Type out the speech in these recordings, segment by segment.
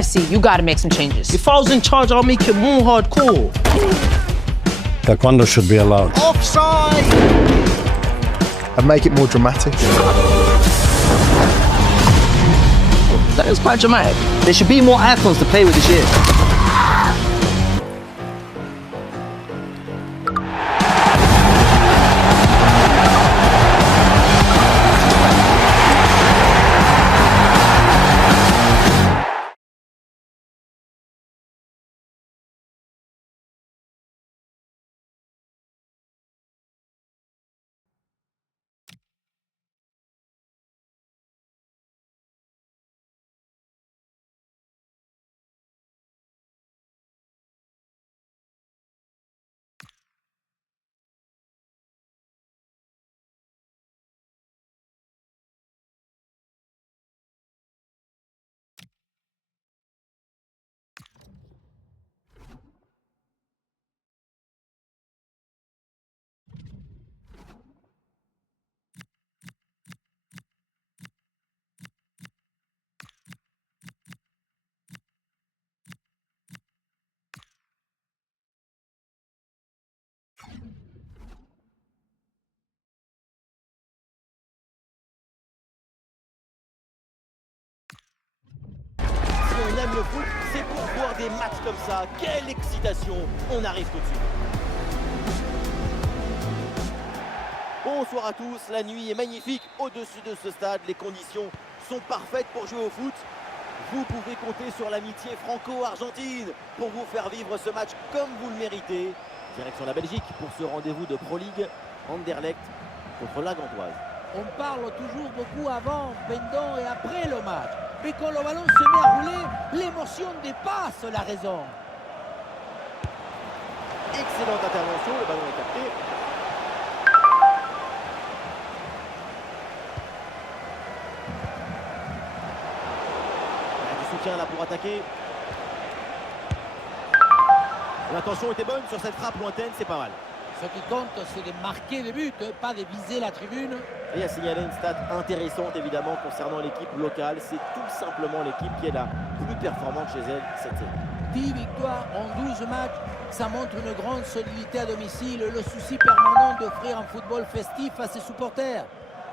KFC, you gotta make some changes. If I was in charge, I'll make it more hardcore. Taekwondo should be allowed. Offside! And make it more dramatic. That is quite dramatic. There should be more icons to play with this year. On aime le foot, c'est pour voir des matchs comme ça. Quelle excitation! On arrive tout de suite. Bonsoir à tous, la nuit est magnifique au-dessus de ce stade. Les conditions sont parfaites pour jouer au foot. Vous pouvez compter sur l'amitié franco-argentine pour vous faire vivre ce match comme vous le méritez. Direction la Belgique pour ce rendez-vous de Pro League. Anderlecht contre la Gantoise. On parle toujours beaucoup avant, pendant et après le match. Mais quand le ballon se met à rouler, l'émotion dépasse la raison. Excellente intervention, le ballon est capté. Il y a du soutien là pour attaquer. L'intention était bonne sur cette frappe lointaine, c'est pas mal. Ce qui compte, c'est de marquer des buts, pas de viser la tribune. Et à signaler une stat intéressante évidemment concernant l'équipe locale. C'est tout simplement l'équipe qui est la plus performante chez elle cette saison. 10 victoires en 12 matchs, ça montre une grande solidité à domicile. Le souci permanent d'offrir un football festif à ses supporters.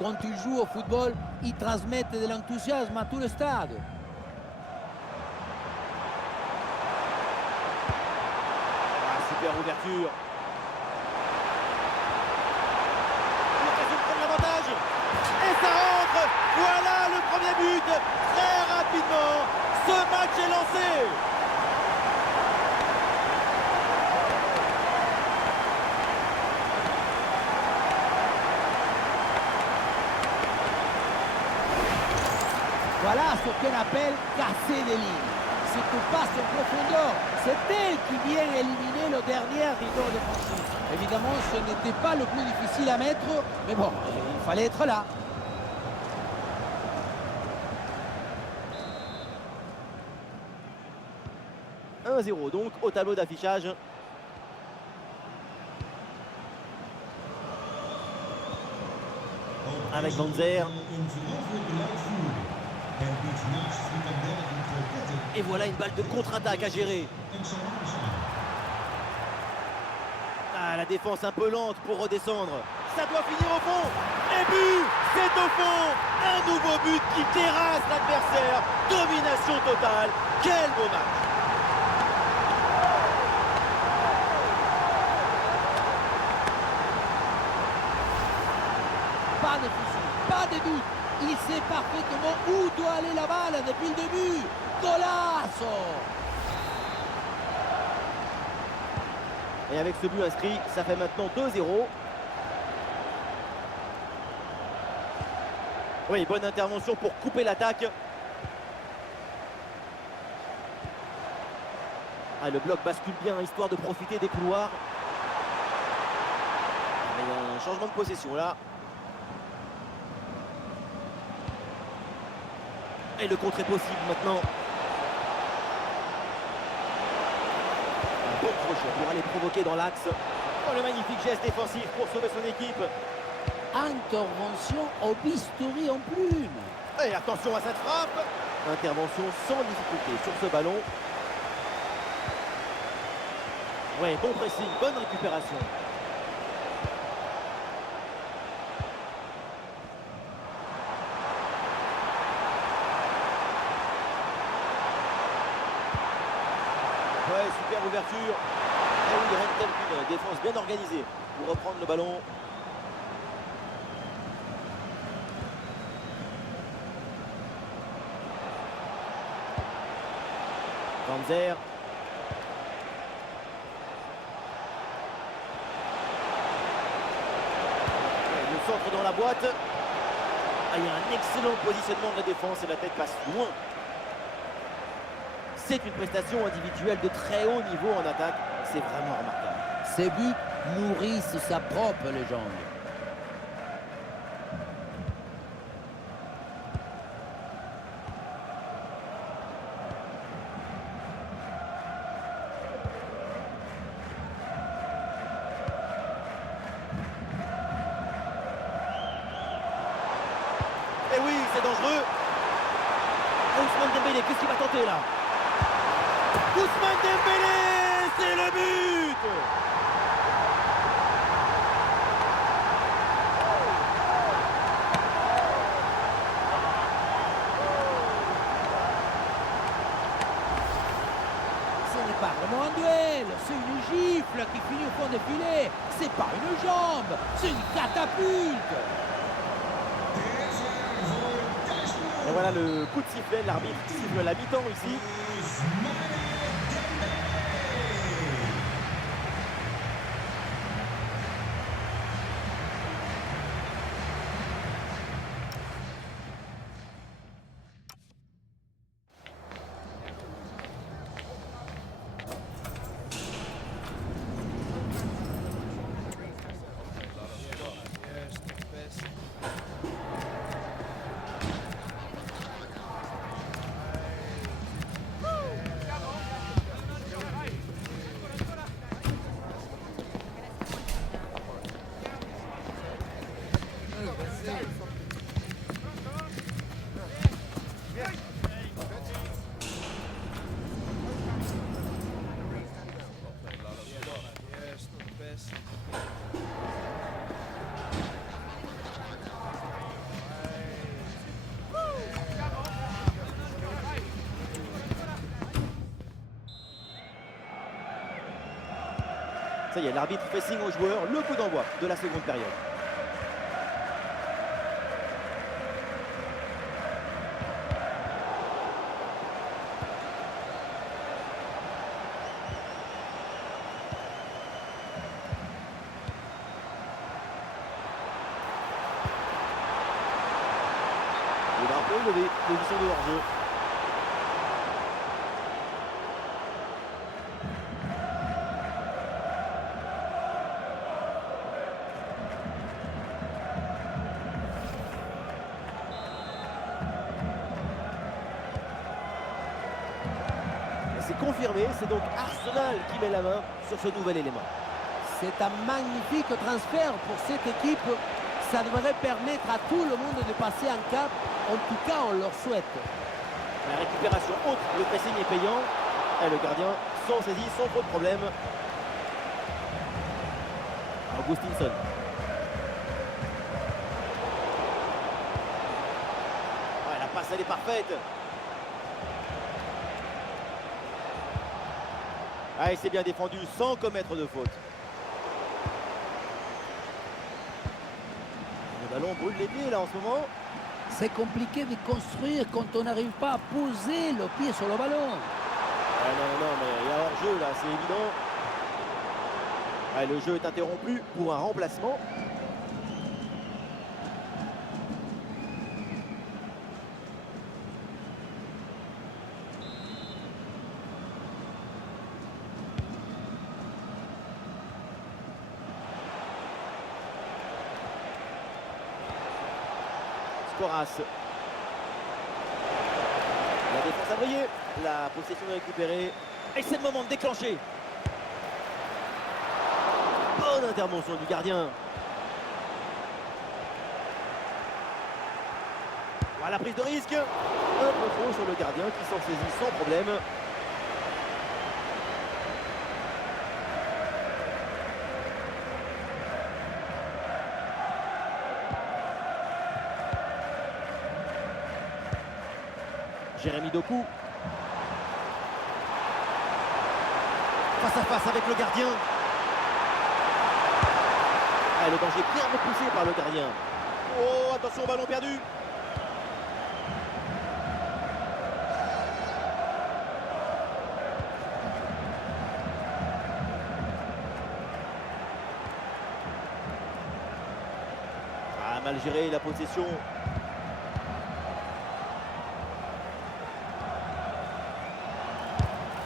Quand ils jouent au football, ils transmettent de l'enthousiasme à tout le stade. Ah, super ouverture. Et ça rentre. Voilà le premier but. Très rapidement, ce match est lancé. Voilà ce qu'on appelle casser des lignes. Cette passe en profondeur, c'est elle qui vient éliminer le dernier rideau défensif. Évidemment, ce n'était pas le plus difficile à mettre, mais bon, il fallait être là. « 1-0 donc au tableau d'affichage. Avec Van Zer. Et voilà une balle de contre-attaque à gérer. Ah, la défense un peu lente pour redescendre. Ça doit finir au fond. Et but, c'est au fond. Un nouveau but qui terrasse l'adversaire. Domination totale. Quel beau match. Pas de soucis, pas de doute. Il sait parfaitement où doit aller la balle depuis le début. Golazo! Et avec ce but inscrit, ça fait maintenant 2-0. Oui, bonne intervention pour couper l'attaque. Ah, le bloc bascule bien, histoire de profiter des couloirs. Il y a un changement de possession là. Et le contre est possible maintenant. Un bon crochet pour aller provoquer dans l'axe. Oh, le magnifique geste défensif pour sauver son équipe. Intervention au bistouri en plume. Et attention à cette frappe. Intervention sans difficulté sur ce ballon. Ouais, bon pressing, bonne récupération. Ouais, super ouverture. Et oui, rien de tel qu'une défense bien organisée pour reprendre le ballon. Panzer. Le centre dans la boîte. Ah, il y a un excellent positionnement de la défense et la tête passe loin. C'est une prestation individuelle de très haut niveau en attaque. C'est vraiment remarquable. Ces buts nourrissent sa propre légende. Et oui, c'est dangereux. Ousmane Dembélé, qu'est-ce qu'il va tenter là? Ousmane Dembélé, c'est le but! Ce n'est pas vraiment un duel, c'est une gifle qui finit au fond des filets. C'est pas une jambe, c'est une catapulte. Et voilà le coup de sifflet, l'arbitre siffle la mi-temps ici. Ça y est, l'arbitre fait signe aux joueurs, le coup d'envoi de la seconde période. Le drapeau est levé, position de hors-jeu. C'est confirmé, c'est donc Arsenal qui met la main sur ce nouvel élément. C'est un magnifique transfert pour cette équipe. Ça devrait permettre à tout le monde de passer un cap. En tout cas, on leur souhaite. La récupération haute, le pressing est payant. Et le gardien sans saisie, sans trop de problème. Augustinson. Ouais, la passe, elle est parfaite. Ah, et c'est bien défendu sans commettre de faute. Le ballon brûle les pieds là en ce moment. C'est compliqué de construire quand on n'arrive pas à poser le pied sur le ballon. Ah, non, mais il y a hors-jeu là, c'est évident. Ah, le jeu est interrompu pour un remplacement. Scoras. La défense a brillé. La possession est récupérée. Et c'est le moment de déclencher. Bonne intervention du gardien. Voilà la prise de risque. Un peu trop sur le gardien qui s'en saisit sans problème. Jérémy Doku. Face à face avec le gardien. Ah, le danger bien repoussé par le gardien. Oh, attention au ballon perdu. Ah, mal géré la possession.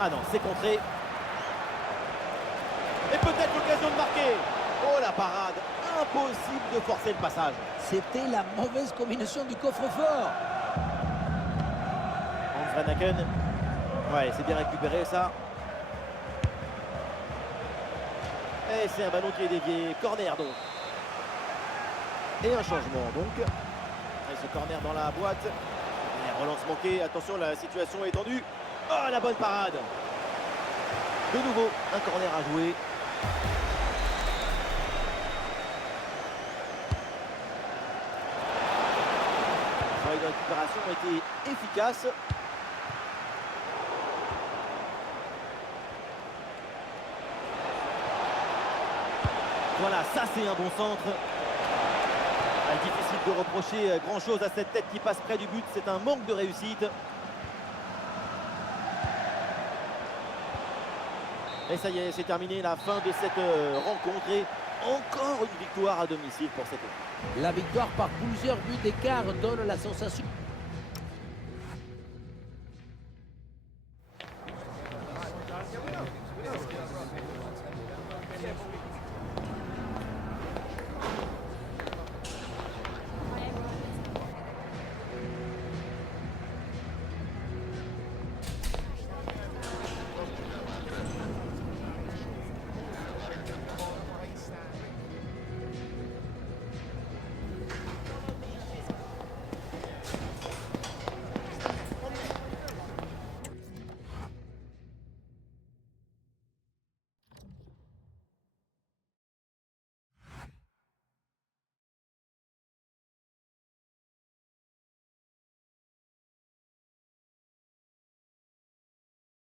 Ah non, c'est contré. Et peut-être l'occasion de marquer. Oh la parade, impossible de forcer le passage. C'était la mauvaise combinaison du coffre-fort. Hans Van Aken. Ouais, c'est bien récupéré ça. Et c'est un ballon qui est dévié. Corner donc. Et un changement donc. Et ce corner dans la boîte. Et relance manquée. Attention, la situation est tendue. Oh, la bonne parade. De nouveau, un corner à jouer. Le travail de récupération a été efficace. Voilà, ça c'est un bon centre. Difficile de reprocher grand chose à cette tête qui passe près du but. C'est un manque de réussite. Et ça y est, c'est terminé la fin de cette rencontre et encore une victoire à domicile pour cette équipe. La victoire par plusieurs buts d'écart donne la sensation